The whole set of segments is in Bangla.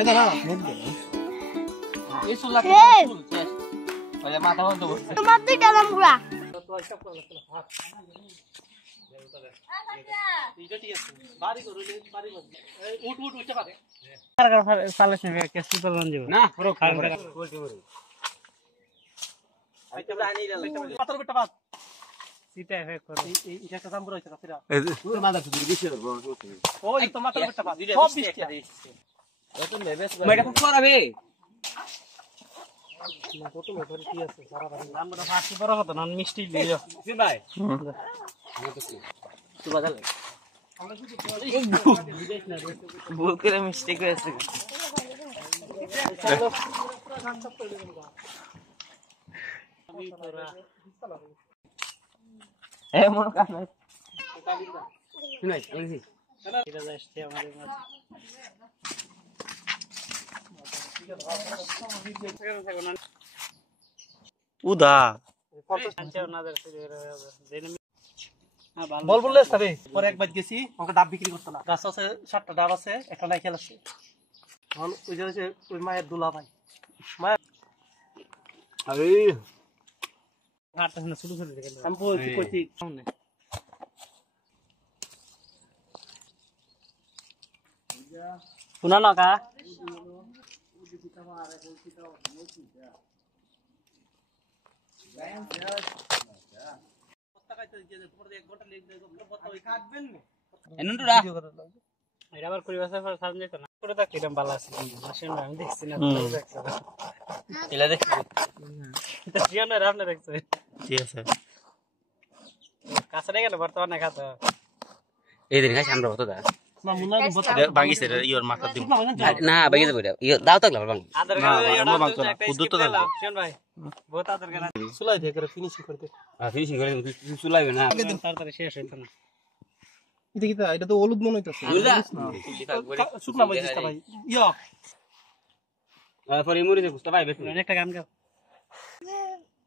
এটা না এই সুলা কে ফুল শেষ ওই মাথা বন্ধ করছে তোমার দুইটা নামগুলা তো সব করলে হাত এইটা ঠিক আছে বাড়ি করলে বাড়ি করবে উঠ উঠতে পারে কার সালেস নে কেসি তো লন যাব না পুরো খাই বলতে পারে আইতে জানি রে পাতর বেটা বাদ সিটা এফেক্ট করে এইটা তো দাম রইছে কাছেরা এই তো মাদার তো বেশি করব ওই তো মাতর বেটা বাদ সব 20 টাকা এত নেবেস মেডা কো করাবে না কত মোটর কি আছে সারা বাড়ি আমরা ফাঁসি বড় কথা না মিষ্টি দিও জি ভাই আমরা তো তো বাজার লাগে আমরা শুধু বিদেশ না ভুল করে মিস্টেক হয়েছে এ মন কাজ নাই শুনাই আইছি এটা যাচ্ছে আমাদের মাঝে উদা বল বললে তবে পরে একবার গেছি ওকে ডাব বিক্রি করতে না গাছ আছে 7টা ডাব আছে একটা নাইকেল আছে এখন ওই যে ওই মায়ের দুলা ভাই মা আরে ঘাটটা না শুরু করে দেখেন আমি বলছি কইছি সামনে শুনা না কা আবার পরিবেশ সামনে তো না করে থাকি এরকম ভালো আছে আসেন আমি দেখছি না এলা দেখছি এটা জিওনা রামনে দেখছে ঠিক আছে কাছে গেল বর্তমানে খাতো এই দিন খাইছি আমরা হতো দা না মুনা বাগিছে ইওর মাথা দিব না বাগিছে বইরা ইও দাও তাকলা বাং আদর গেল কুদুত দাও শুন ভাই বহুত আদর গেল সুলাই দে করে ফিনিশিং করে দে ফিনিশিং করে সুলাইবে না তাড়াতাড়ি শেষ হইতো না এটা কি এটা তো হলুদ মনে হইতাছে শুকনা ভাই দিস্তা ভাই ইয়া পরে মুড়ি দে বুঝতে ভাই বেশ একটা গান গাও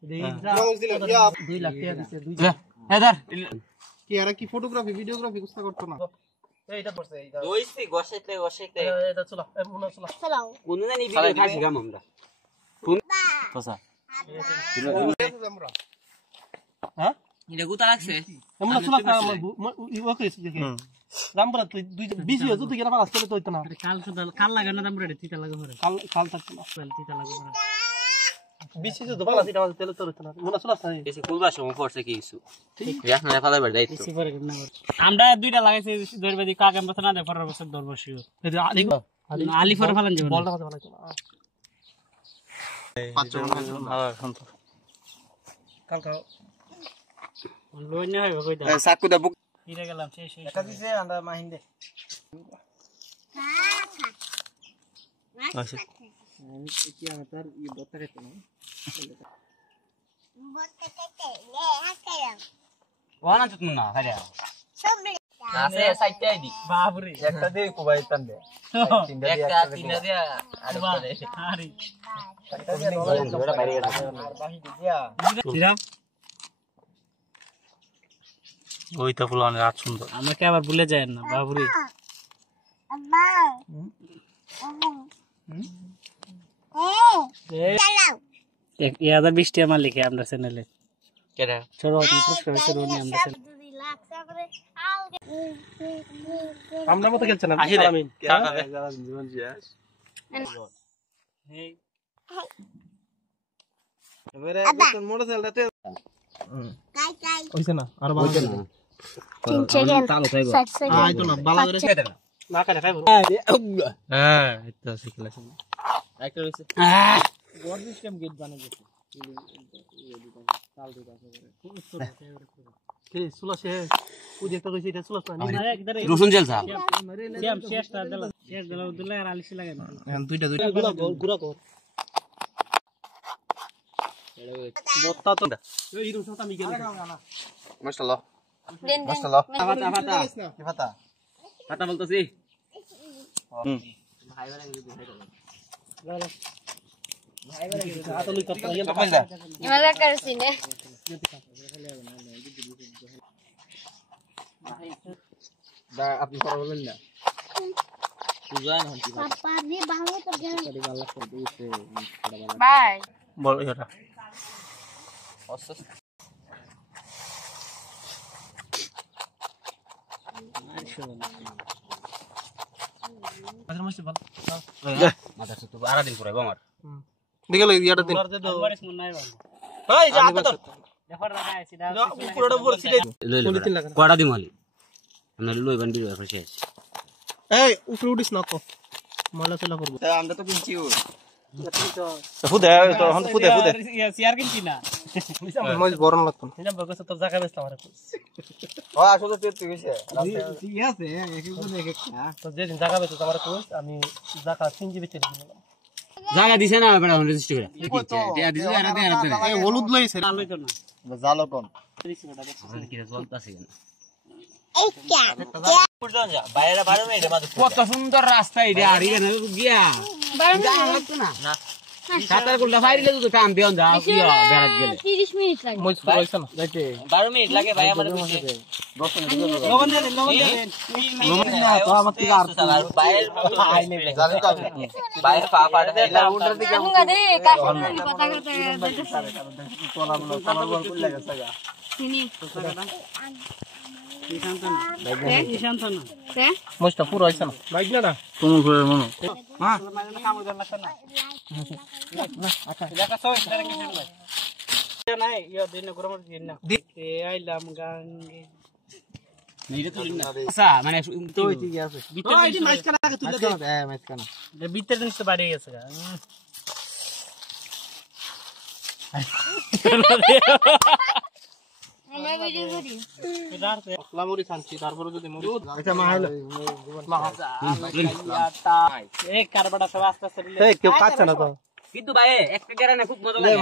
2 লাখ টাকা দিছে 2 হাজার কি আর কি ফটোগ্রাফি ভিডিওগ্রাফি কুস্তা করতে না এইটা পড়ছে এইটা দইছি গসাইতে এটা চলো মুনা চলো চালাও কোন জানি ভিডিও খাইছি গাম আমরা কোন পসা আমরা হ্যাঁ এটা গুতা লাগছে আমরা চলো আমরা ওকে দেখে রামপুরা তুই 20 হতো তুই কেন পাস করে তো হইতো না কাল লাগা না রামপুরা তিতা লাগা পরে কাল থাকতো না তিতা লাগা পরে 20 হতো বালা তিতা তেল তো হইতো না মুনা চলো এসে কুলবা সময় পড়ছে কি কিছু ঠিক আপনারা ফালার বাড়ি যাইতো বেশি পরে না আমরা দুইটা লাগাইছি দরবাদি কাক আমরা না দে পরের বছর দরবশিও এই আলি পরে ফালান যাব বলটা কথা ফালাইতো না 5 জন এখন তো কালকা লইনে হইব কই দা সাকুদা বুক ফিরে গেলাম শেষ এটা দিছে আমরা মাহিন্দে আচ্ছা কি আমি তার ই বত্তা খেতে না বত্তা খেতে লে হাকাম ওনা চুত না খায়া সবলে আছে সাইতে আইদি বাবরে একটা দে কো ভাই তান দে তিনটা দিয়া আর করে আরে ওটা বাইরে গেল আর বাহি দিয়া সিরাম ওই তো ফুলানে রাত সুন্দর আমাকে আবার ভুলে যায় না বাবুরে আব্বা চালাও এক ইয়াদা 20 টাকা লিখে আমরা চ্যানেলে কেডা ছোট সাবস্ক্রাইব করুন আমরা আমরা মত খেলছ না আমি জীবন জি এই এবারে তোর মোটরসাইকেলটা কাই কাই হইছে না আর ভালো হইছে না 3 সেকেন্ড তালো খাইবো আইতো না বালা করে খাইতে না না খাইতে খাইবো হ্যাঁ এটা শিখলা একটা হইছে গড সিস্টেম গেট বানাই দিছে তাল দিতে আছে খুব সুন্দর কে সুলা সে পুজে তো কইছে এটা সুলা না রসুন জেল সাহেব সেম শেষটা দিলা দুলা আর আলিশি লাগাই না দুইটা গুড়া কর বত্তা তো এই রসুন আমি গেল মাশাআল্লাহ মাশাআল্লাহ ফাতা ফাতা বলতাছি ভাই বলে ভাই বলে আতলি করতে গেল এমন করছি না দা আপনি পড়া বলেন না বাই বল এটা দিন পুরাইব আমার দেখে লই ইয়াটা দিন ওই যা আতে তো পুরোটা বলছি কয়টা দিম হলি আমরা লই বান্ডি রয়ে ফেসে এই উপরে উঠিস না কো মালা চলা করব আমরা তো কিনছি ও ফুদে তো হন ফুদে সিআর কিনছি না মজ বরন লাগতো না বগস তো জায়গা বেস্ত আমারে ও আসলে তো তুই কইছে ঠিক আছে এক এক তো যে দিন জায়গা বেস্ত আমারে কইছ আমি জায়গা কিনজি বেচে দিলাম জায়গা দিছে না বড় রেজিস্ট্রি করে দিয়া দিছে আর দে এই হলুদ লইছে না লইতো না জালো কোন 30 টাকা দেখছিস কি জ্বলতাছে কেন কত সুন্দর রাস্তা এটা আর গিয়া না সাতার গুলা ফাইলে তো টাইম দেন যাও বেড়াত গেলে 30 মিনিট লাগে মই কইছ না যাইতে 12 মিনিট লাগে ভাই আমাদের কইছে 10 মিনিট লগন দে লগন না তো আমার কি আর বাইরে আইলে জালে তো বাইরে পা পাড়ে দেলা উন্ডার দিকে আমগা দে কাশি কথা করতে তোলা বল কই লাগে সাগা চিনি মোস্টা পুরো হইছে না বাইক না তুমি ঘুরে মনো হ্যাঁ কাম কর লাগছ না না আচ্ছা দেখা সই তারে কি শুনলে নাই ইয়া দিন গরম দিন না এ আইলাম গাঙ্গে নিরে তুলিন না আচ্ছা মানে তো ঠিক আছে ভিতর এই মাছ কাটা তুলে দে হ্যাঁ মাছ কাটা এ ভিতর জিনিস তো বাড়ি গেছে লামুরি খানছি তারপরে যদি মরি এটা মা হলো এই কারবাটা সব আস্তে আস্তে এই কেউ কাটছে না তো কিন্তু ভাই একটা গেরা না খুব মজা লাগে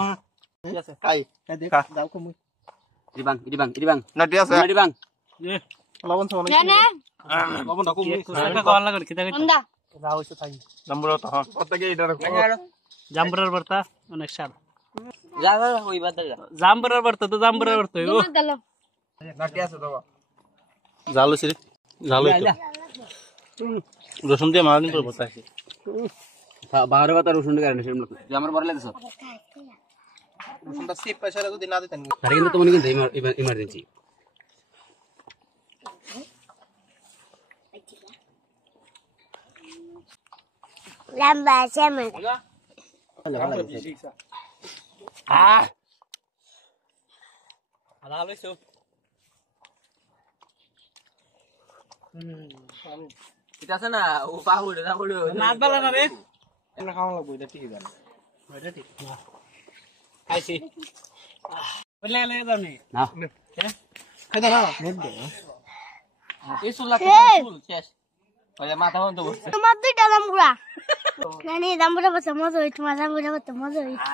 ঠিক আছে খাই দেখ দাও কম ইদিবাং না ঠিক আছে ইদিবাং লবণ সব অনেক লবণ কম একটা কল লাগা কিটা কিটা যাও হইছে তাই জাম্বুরা তো হ্যাঁ কতকে এটা জাম্বুরার ভর্তা অনেক স্বাদ যাও ওই বাদে জাম্বুরার ভর্তা তো জাম্বুরার ভর্তা ও জালো সিরে জালো রসুন দিয়ে মারানি করে বসাইছি বাহারে বাতা রসুন দিয়ে কারণে সেরকম যে আমার বড় লাগছে রসুনটা সিপ পয়সাটা যদি না দিতেন আরে কিন্তু তুমি কিন্তু ইমার্জেন্সি লম্বা চামচ আলা লইছো এটা আছে না ও পাহুড়ে না বড় নাচ বালা না রে আমরা খাওয়া লাগবে এটা ঠিক আছে এটা ঠিক না আইছি বলে লে দাও না হ্যাঁ খাই দাও না নেট দে এই সুলা ফুল শেষ ওই মাথা বন্ধ করছে তোমার দুইটা জাম্বুরা নানি জাম্বুরা বসে মজা হইছে মজা বসে মজা হইছে